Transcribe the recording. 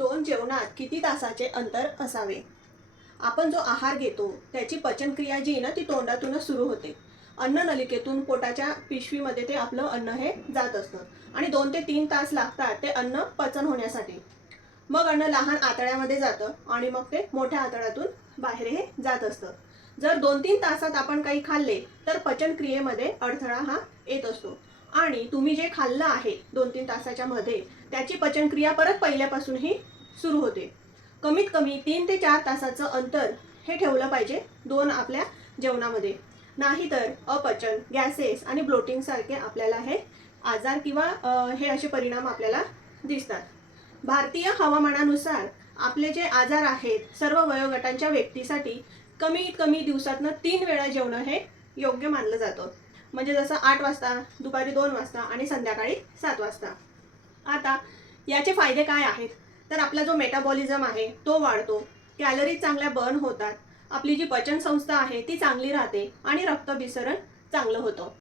दोन जेवणात किती तासाचे अंतर असावे? आपण जो आहार घेतो त्याची पचनक्रिया जी आहे ना ती तोंडातूनच सुरू होते. अन्न नलिकेतून पोटाच्या पिशवीमध्ये ते आपलं अन्न हे जात असतं. आणि दोन ते तीन तास लागतात ते अन्न पचन होण्यासाठी. मग अन्न लहान आतड्यामध्ये जातं आणि मग ते मोठ्या आतड्यातून बाहेर हे जात असतं. जर दोन तीन तासात आपण काही खाल्ले तर पचनक्रियेमध्ये अडथळा हा येत असतो. आणि तुम्ही जे खाल्लं आहे दोन तीन तासाच्या मध्ये त्याची पचनक्रिया परत पहिल्यापासूनही सुरू होते. कमीत कमी तीन ते चार तासाचं अंतर हे ठेवलं पाहिजे दोन आपल्या जेवणामध्ये. नाहीतर अपचन गॅसेस आणि ब्लोटिंग सारखे आपल्याला हे आजार किंवा हे असे परिणाम आपल्याला दिसतात. भारतीय हवामानानुसार आपले जे आजार आहेत सर्व वयोगटांच्या व्यक्तीसाठी कमीत कमी दिवसातनं तीन वेळा जेवणं हे योग्य मानलं जातं. म्हणजे जसं आठ वाजता दुपारी दोन वाजता आणि संध्याकाळी सात वाजता. आता याचे फायदे काय आहेत? तर आपला जो मेटाबॉलिझम आहे तो वाढतो. कॅलरीज चांगल्या बर्न होतात. आपली जी पचन संस्था आहे ती चांगली राहते आणि रक्तभिसरण चांगलं होतं.